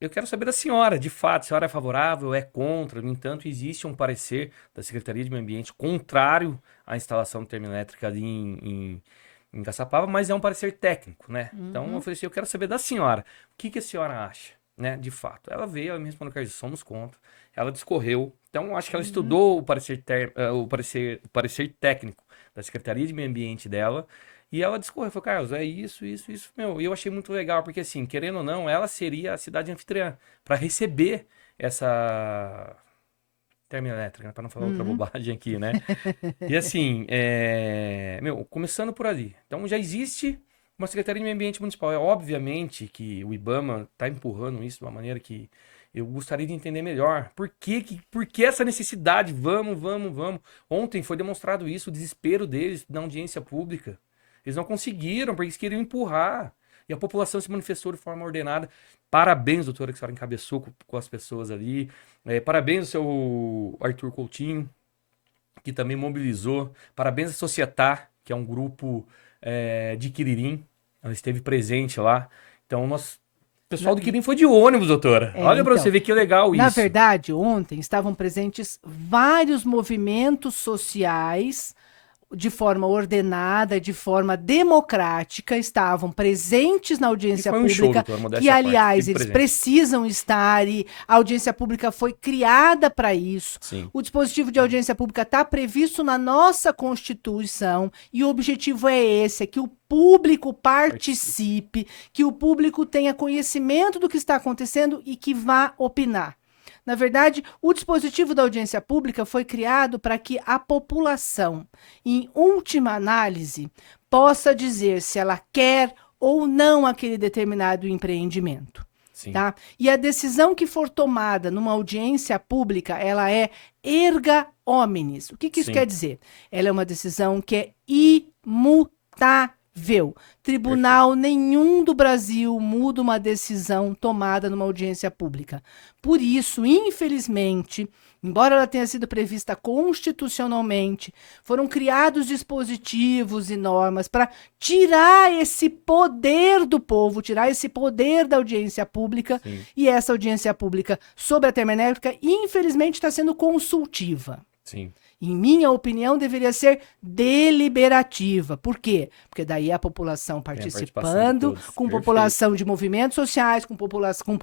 eu quero saber da senhora, de fato, a senhora é favorável, é contra? No entanto, existe um parecer da Secretaria de Meio Ambiente contrário à instalação de termoelétrica ali em Caçapava, mas é um parecer técnico, né? Então, eu falei assim, eu quero saber da senhora, o que a senhora acha, né, de fato? Ela veio, ela me respondeu que somos contra, ela discorreu, então acho que ela estudou o parecer técnico da Secretaria de Meio Ambiente dela, e ela discorreu, falou, Carlos, é isso, meu, e eu achei muito legal, porque assim, querendo ou não, ela seria a cidade anfitriã, para receber essa termoelétrica, para não falar outra bobagem aqui, né? E assim, começando por ali, então já existe uma Secretaria de Meio Ambiente Municipal, obviamente que o IBAMA está empurrando isso de uma maneira que eu gostaria de entender melhor. Por que essa necessidade? Vamos. Ontem foi demonstrado isso, o desespero deles na audiência pública. Eles não conseguiram, porque eles queriam empurrar. E a população se manifestou de forma ordenada. Parabéns, doutora, que a senhora encabeçou com as pessoas ali. Parabéns ao seu Arthur Coutinho, que também mobilizou. Parabéns à Societá, que é um grupo de Quiririm. Ela esteve presente lá. Então, o pessoal do Quirim foi de ônibus, doutora. Olha para você ver que legal isso. Na verdade, ontem estavam presentes vários movimentos sociais, de forma ordenada, de forma democrática, estavam presentes na E audiência foi um show, pública, doutora, modéstia que, à parte. aliás, Estive eles presente. precisam estar, e a audiência pública foi criada para isso. Sim, O dispositivo de audiência pública está previsto na nossa Constituição, e o objetivo é esse, é que o público participe, que o público tenha conhecimento do que está acontecendo e que vá opinar. Na verdade, o dispositivo da audiência pública foi criado para que a população, em última análise, possa dizer se ela quer ou não aquele determinado empreendimento. sim. Tá? E a decisão que for tomada numa audiência pública, ela é erga omnes. O que isso Sim. quer dizer? Ela é uma decisão que é imutável. Tribunal nenhum do Brasil muda uma decisão tomada numa audiência pública. Por isso, infelizmente, embora ela tenha sido prevista constitucionalmente, foram criados dispositivos e normas para tirar esse poder do povo, tirar esse poder da audiência pública. Sim. E essa audiência pública sobre a termoelétrica, infelizmente, está sendo consultiva. Sim. Em minha opinião, deveria ser deliberativa. Por quê? Porque daí a população participação de participando, todos. com Perfeito. população de movimentos sociais, com população,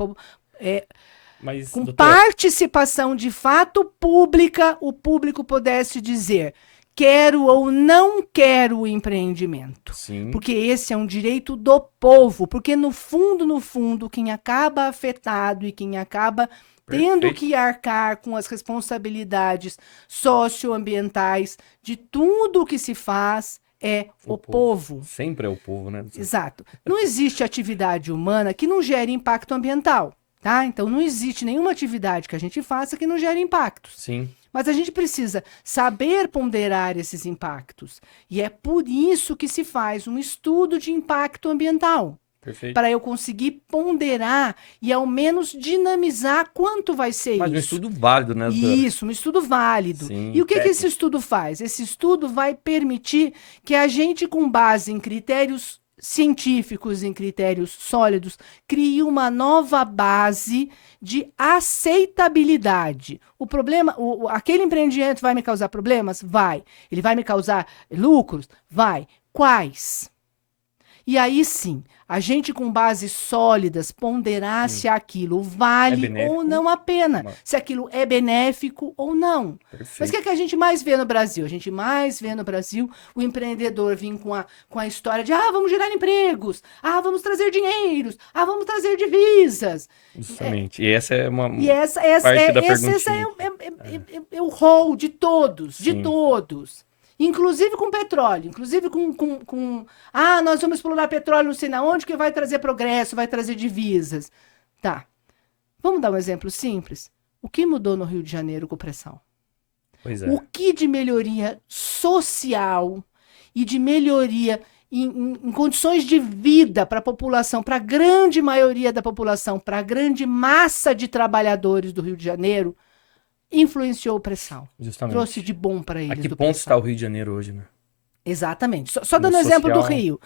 Mas, com doutora, participação de fato pública, o público pudesse dizer: quero ou não quero o empreendimento. sim, Porque esse é um direito do povo. Porque no fundo, quem acaba afetado e quem acaba tendo perfeito. que arcar com as responsabilidades socioambientais de tudo o que se faz é o povo. Sempre é o povo, né? doutora? Exato. Não existe atividade humana que não gere impacto ambiental, tá? Então não existe nenhuma atividade que a gente faça que não gere impactos. Sim, Mas a gente precisa saber ponderar esses impactos. E é por isso que se faz um estudo de impacto ambiental. perfeito. Para eu conseguir ponderar e ao menos dinamizar quanto vai ser Mas um isso. estudo válido, né, doutora? Isso, um estudo válido. Sim, E o que esse técnico. estudo faz? Esse estudo vai permitir que a gente, com base em critérios científicos, em critérios sólidos, crie uma nova base de aceitabilidade. O problema, aquele empreendimento vai me causar problemas? Vai. Ele vai me causar lucros? Vai. Quais? E aí sim, a gente com bases sólidas ponderar se aquilo vale benéfico, ou não a pena, mas- se aquilo é benéfico ou não. Mas o Perfeito. que é que a gente mais vê no Brasil? A gente mais vê no Brasil o empreendedor vir com a história de vamos gerar empregos, vamos trazer dinheiros, vamos trazer divisas. Justamente. E essa é uma E essa parte da esse perguntinha. é o rol de todos, de Sim. todos. Inclusive com petróleo, inclusive com nós vamos explorar petróleo não sei na onde, que vai trazer progresso, vai trazer divisas. Tá. Vamos dar um exemplo simples. O que mudou no Rio de Janeiro com o pré-sal? Pois é. O que de melhoria social e de melhoria em condições de vida para a população, para a grande maioria da população, para a grande massa de trabalhadores do Rio de Janeiro, influenciou o pré-sal? Justamente. Trouxe de bom para eles A que do ponto pré-sal? está o Rio de Janeiro hoje, né? Exatamente. Só No dando exemplo do social. Rio.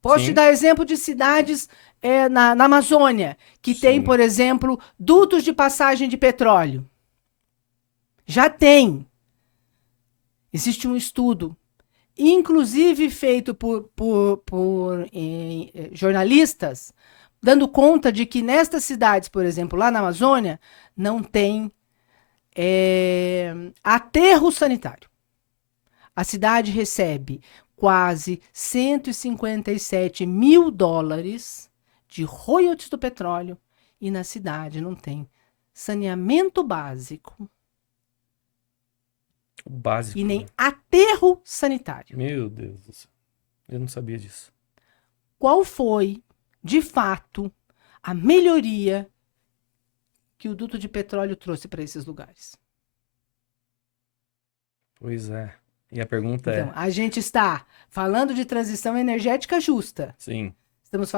Posso Sim. te dar exemplo de cidades na Amazônia, que tem, Sim. por exemplo, dutos de passagem de petróleo. Já tem. Existe um estudo, inclusive feito por jornalistas, dando conta de que nestas cidades, por exemplo, lá na Amazônia, não tem aterro sanitário. A cidade recebe quase 157 mil dólares de royalties do petróleo e na cidade não tem saneamento básico O básico. e nem né? aterro sanitário. Meu Deus do céu. Eu não sabia disso. Qual foi, de fato, a melhoria que o duto de petróleo trouxe para esses lugares? Pois é. E a pergunta Então, é. a gente está falando de transição energética justa. Sim. Estamos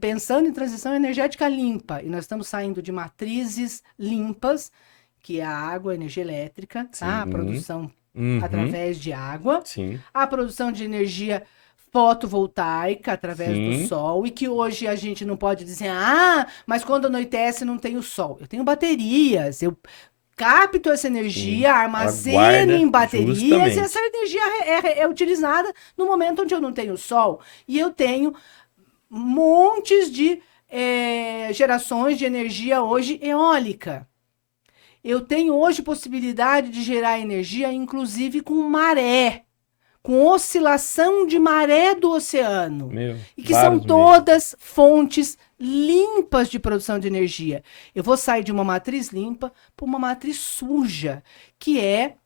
pensando em transição energética limpa. E nós estamos saindo de matrizes limpas, que é a água, a energia elétrica, tá? A Sim. produção Uhum. através de água, Sim. a produção de energia fotovoltaica através Sim. do sol, e que hoje a gente não pode dizer, mas quando anoitece não tem o sol. Eu tenho baterias, capto essa energia, Ela armazeno guarda em baterias e justamente. essa energia é utilizada no momento onde eu não tenho sol. E eu tenho montes de gerações de energia hoje eólica. Eu tenho hoje possibilidade de gerar energia, inclusive com maré, com oscilação de maré do oceano. Meu, E que são vários meios. todas fontes limpas de produção de energia. Eu vou sair de uma matriz limpa para uma matriz suja, que é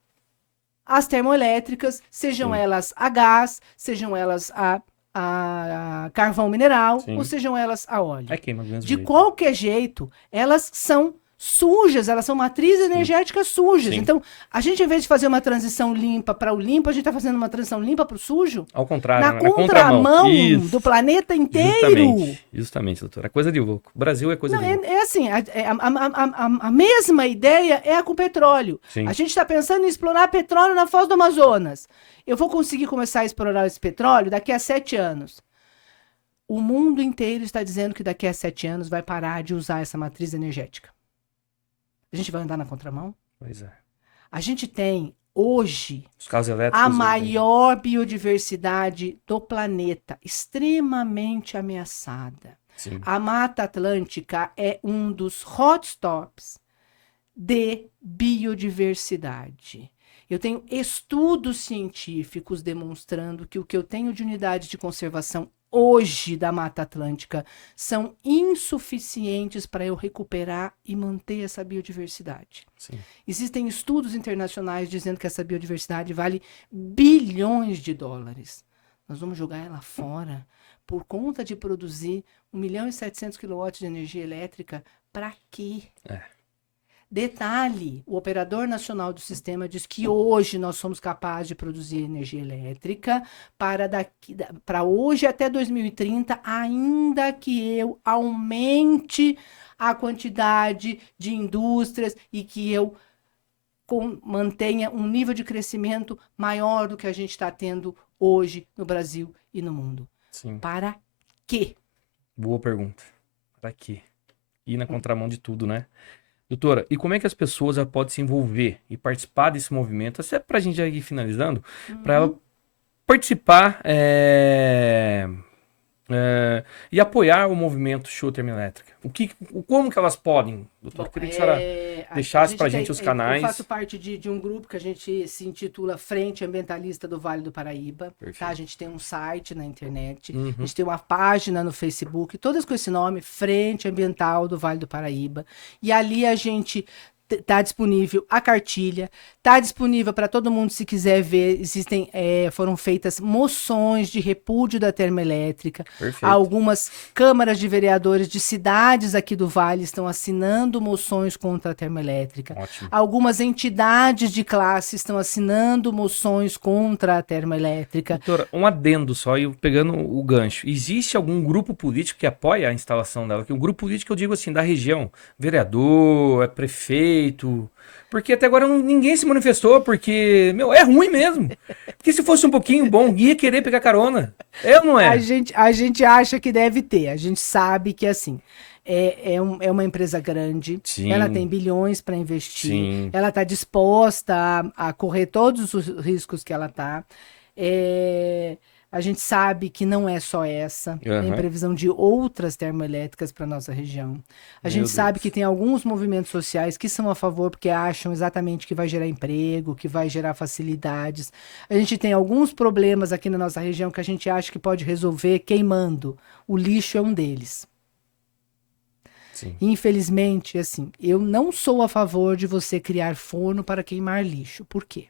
as termoelétricas, sejam Sim. elas a gás, sejam elas a carvão mineral, Sim. ou sejam elas a óleo. É queima do mesmo De jeito. qualquer jeito, elas são sujas, elas são matrizes energéticas sujas. Sim. Então, a gente, em vez de fazer uma transição limpa para o limpo, a gente está fazendo uma transição limpa para o sujo? Ao contrário, Na né? contramão Isso. do planeta inteiro. Justamente, doutora. É coisa de louco. O Brasil é coisa Não, de louco. é assim, a mesma ideia é com o petróleo. Sim. A gente está pensando em explorar petróleo na Foz do Amazonas. Eu vou conseguir começar a explorar esse petróleo daqui a 7 anos. O mundo inteiro está dizendo que daqui a 7 anos vai parar de usar essa matriz energética. A gente vai andar na contramão? Pois é. A gente tem, hoje, Os carros elétricos. a eles maior biodiversidade do planeta, extremamente ameaçada. Sim. A Mata Atlântica é um dos hotspots de biodiversidade. Eu tenho estudos científicos demonstrando que o que eu tenho de unidade de conservação hoje da Mata Atlântica são insuficientes para eu recuperar e manter essa biodiversidade. Sim. Existem estudos internacionais dizendo que essa biodiversidade vale bilhões de dólares. Nós vamos jogar ela fora por conta de produzir 1.700.000 kW de energia elétrica. Para quê? Detalhe, o operador nacional do sistema diz que hoje nós somos capazes de produzir energia elétrica para hoje até 2030, ainda que eu aumente a quantidade de indústrias e que eu mantenha um nível de crescimento maior do que a gente está tendo hoje no Brasil e no mundo. Sim. Para quê? Boa pergunta. Para quê? Ir na contramão de tudo, né? Doutora, e como é que as pessoas já podem se envolver e participar desse movimento? Até para a gente já ir finalizando, para ela participar e apoiar o movimento Show Termoelétrica. Como que elas podem, doutora? Bom, Queria que a senhora deixasse para a gente os canais. Eu faço parte de um grupo que a gente se intitula Frente Ambientalista do Vale do Paraíba. Tá? A gente tem um site na internet, a gente tem uma página no Facebook, todas com esse nome, Frente Ambiental do Vale do Paraíba. E ali a gente tá disponível a cartilha, tá disponível para todo mundo se quiser ver. Foram feitas moções de repúdio da termoelétrica. Perfeito. Algumas câmaras de vereadores de cidades aqui do Vale estão assinando moções contra a termoelétrica. Ótimo. Algumas entidades de classe estão assinando moções contra a termoelétrica. Doutora, um adendo só, e pegando o gancho. Existe algum grupo político que apoia a instalação dela? Que um grupo político, eu digo assim, da região. Vereador, prefeito. Porque até agora ninguém se manifestou, porque, é ruim mesmo. Porque se fosse um pouquinho bom, ia querer pegar carona. É ou não é? A gente acha que deve ter. A gente sabe que, assim, é uma empresa grande. Sim. Ela tem bilhões para investir. Sim. Ela está disposta a correr todos os riscos que ela está. A gente sabe que não é só essa, tem previsão de outras termoelétricas para nossa região. A gente sabe que tem alguns movimentos sociais que são a favor porque acham exatamente que vai gerar emprego, que vai gerar facilidades. A gente tem alguns problemas aqui na nossa região que a gente acha que pode resolver queimando. O lixo é um deles. Sim. Infelizmente, assim, eu não sou a favor de você criar forno para queimar lixo. Por quê?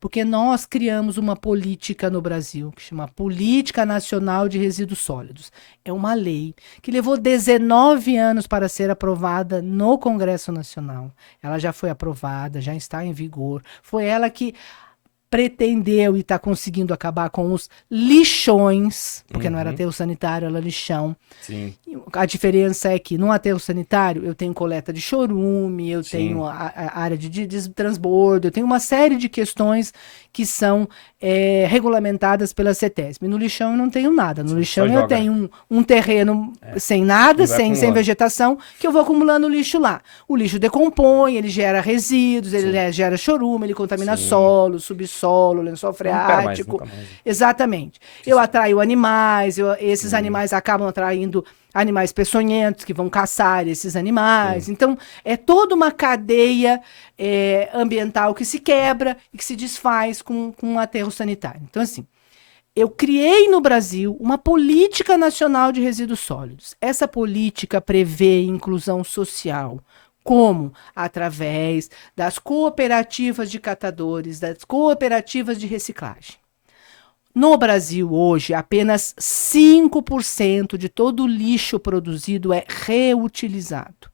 Porque nós criamos uma política no Brasil que chama Política Nacional de Resíduos Sólidos. É uma lei que levou 19 anos para ser aprovada no Congresso Nacional. Ela já foi aprovada, já está em vigor. Foi ela que pretendeu e está conseguindo acabar com os lixões, porque não era Uhum. aterro sanitário, era lixão. Sim, A diferença é que no aterro sanitário eu tenho coleta de chorume, eu sim. tenho a área de transbordo, eu tenho uma série de questões que são regulamentadas pela CETESB. No lixão eu não tenho nada. No Sim, só lixão eu joga, né? tenho um terreno É. sem nada, E vai sem acumulando. vegetação, que eu vou acumulando lixo lá. O lixo decompõe, ele gera resíduos, ele Sim. gera chorume, ele contamina Sim. solo, subsolo, lençol Não quero mais, freático. nunca mais. Exatamente. Sim. Eu atraio animais, esses Sim. animais acabam atraindo animais peçonhentos que vão caçar esses animais. Sim. Então, é toda uma cadeia ambiental que se quebra e que se desfaz com um aterro sanitário. Então, assim, eu criei no Brasil uma política nacional de resíduos sólidos. Essa política prevê inclusão social. Como? Através das cooperativas de catadores, das cooperativas de reciclagem. No Brasil, hoje, apenas 5% de todo o lixo produzido é reutilizado.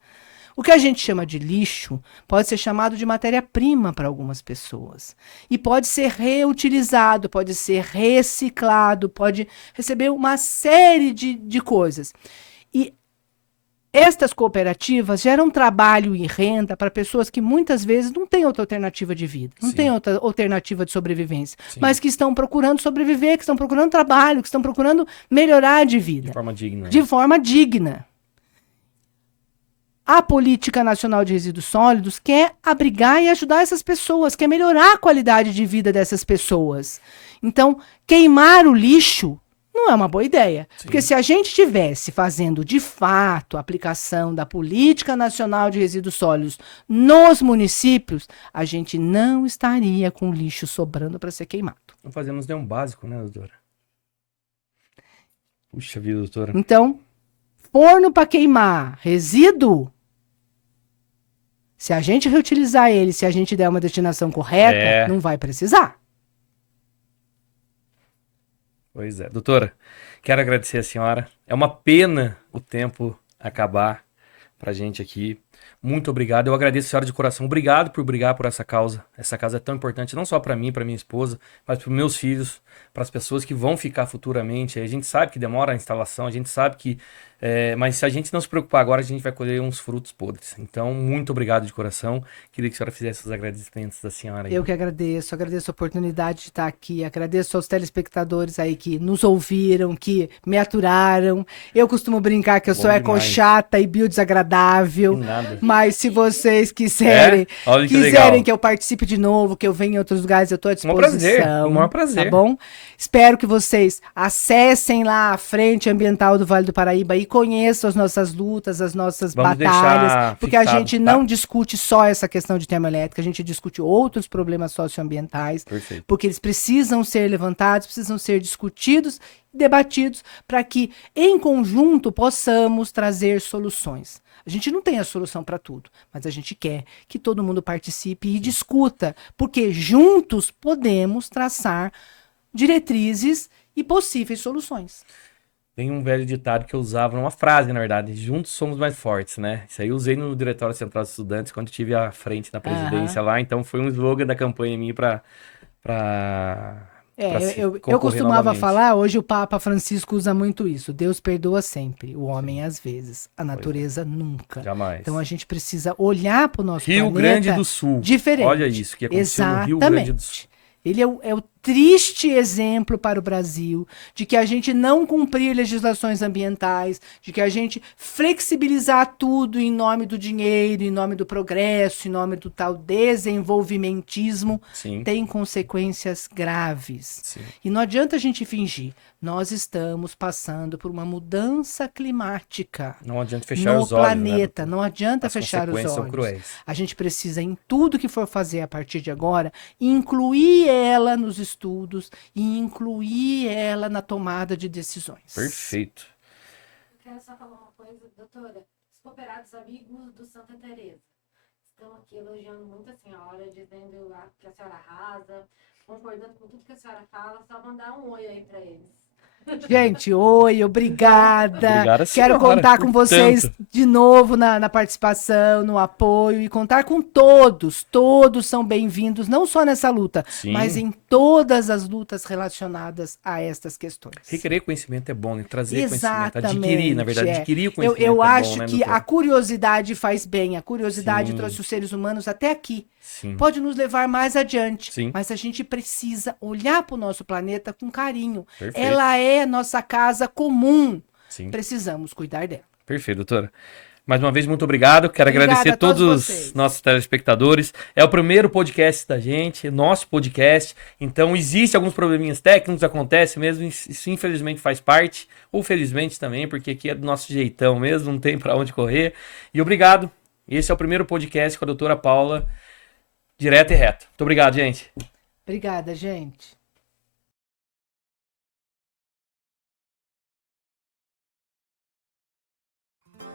O que a gente chama de lixo pode ser chamado de matéria-prima para algumas pessoas. E pode ser reutilizado, pode ser reciclado, pode receber uma série de coisas. E estas cooperativas geram trabalho e renda para pessoas que muitas vezes não têm outra alternativa de vida, não têm Sim. outra alternativa de sobrevivência, Sim. mas que estão procurando sobreviver, que estão procurando trabalho, que estão procurando melhorar de vida. De forma digna. De forma digna. A Política Nacional de Resíduos Sólidos quer abrigar e ajudar essas pessoas, quer melhorar a qualidade de vida dessas pessoas. Então, queimar o lixo não é uma boa ideia. Sim. Porque se a gente estivesse fazendo, de fato, a aplicação da Política Nacional de Resíduos Sólidos nos municípios, a gente não estaria com lixo sobrando para ser queimado. Não fazemos nenhum básico, né, doutora? Puxa vida, doutora. Então, forno para queimar resíduo, se a gente reutilizar ele, se a gente der uma destinação correta, não vai precisar. Pois é. Doutora, quero agradecer a senhora. É uma pena o tempo acabar pra gente aqui. Muito obrigado. Eu agradeço a senhora de coração. Obrigado por brigar por essa causa. Essa causa é tão importante, não só para mim, para minha esposa, mas para os meus filhos, para as pessoas que vão ficar futuramente. A gente sabe que demora a instalação, a gente sabe que. Mas se a gente não se preocupar agora, a gente vai colher uns frutos podres. Então, muito obrigado de coração. Queria que a senhora fizesse os agradecimentos da senhora aí. Eu que agradeço a oportunidade de estar aqui, agradeço aos telespectadores aí que nos ouviram, que me aturaram. Eu costumo brincar que eu Bom sou demais. ecochata e biodesagradável, Que nada. mas se vocês quiserem, Olha que legal. que eu participe de novo, que eu venha em outros lugares, eu estou à Um prazer, disposição. um maior prazer. Tá bom? Espero que vocês acessem lá a Frente Ambiental do Vale do Paraíba e conheçam as nossas lutas, as nossas Vamos batalhas, deixar porque a fixado, gente tá? não discute só essa questão de termoelétrica, a gente discute outros problemas socioambientais, Perfeito. porque eles precisam ser levantados, precisam ser discutidos e debatidos para que, em conjunto, possamos trazer soluções. A gente não tem a solução para tudo, mas a gente quer que todo mundo participe e discuta, porque juntos podemos traçar diretrizes e possíveis soluções. Tem um velho ditado que eu usava, uma frase, na verdade, juntos somos mais fortes, né? Isso aí eu usei no Diretório Central dos Estudantes quando tive à frente na presidência lá, então foi um slogan da campanha minha para eu costumava novamente. falar, hoje o Papa Francisco usa muito isso. Deus perdoa sempre, o homem às vezes, a natureza nunca. Jamais. Então a gente precisa olhar para o nosso Rio planeta Grande do Sul. diferente. Olha isso que aconteceu no Rio Grande do Sul. Ele é o triste exemplo para o Brasil de que a gente não cumprir legislações ambientais, de que a gente flexibilizar tudo em nome do dinheiro, em nome do progresso, em nome do tal desenvolvimentismo, Sim. tem consequências graves. Sim. E não adianta a gente fingir. Nós estamos passando por uma mudança climática. Não adianta fechar no os olhos, planeta. né, não adianta As fechar os consequências olhos. são cruéis. A gente precisa, em tudo que for fazer a partir de agora, incluir ela nos estudos e incluir ela na tomada de decisões. Perfeito. Eu quero só falar uma coisa, doutora. Os cooperados amigos do Santa Teresa estão aqui elogiando muito a senhora, dizendo que a senhora arrasa, concordando com tudo que a senhora fala, só mandar um oi aí para eles. Gente, oi, obrigada. Obrigada, Quero senhora, contar por com vocês tanto. de novo na participação, no apoio e contar com todos. Todos são bem-vindos, não só nessa luta, mas Sim. em todas as lutas relacionadas a estas questões. Requerer conhecimento é bom, né? Trazer conhecimento, adquirir, Exatamente. na verdade, adquirir o Eu, conhecimento eu é bom, acho né, que doutora? a curiosidade faz bem. A curiosidade Sim. trouxe os seres humanos até aqui. Sim, Pode nos levar mais adiante, sim, mas a gente precisa olhar para o nosso planeta com carinho. perfeito. Ela é nossa casa comum. Sim, Precisamos cuidar dela. perfeito, doutora. Mais uma vez, muito obrigado. Quero Obrigada agradecer a todos todos os vocês. nossos telespectadores. É o primeiro podcast da gente, nosso podcast. Então, existe alguns probleminhas técnicos, acontece mesmo. Isso, infelizmente, faz parte. Ou felizmente também, porque aqui é do nosso jeitão mesmo, não tem pra onde correr. E obrigado. Esse é o primeiro podcast com a doutora Paula, direto e reto. Muito obrigado, gente. Obrigada, gente.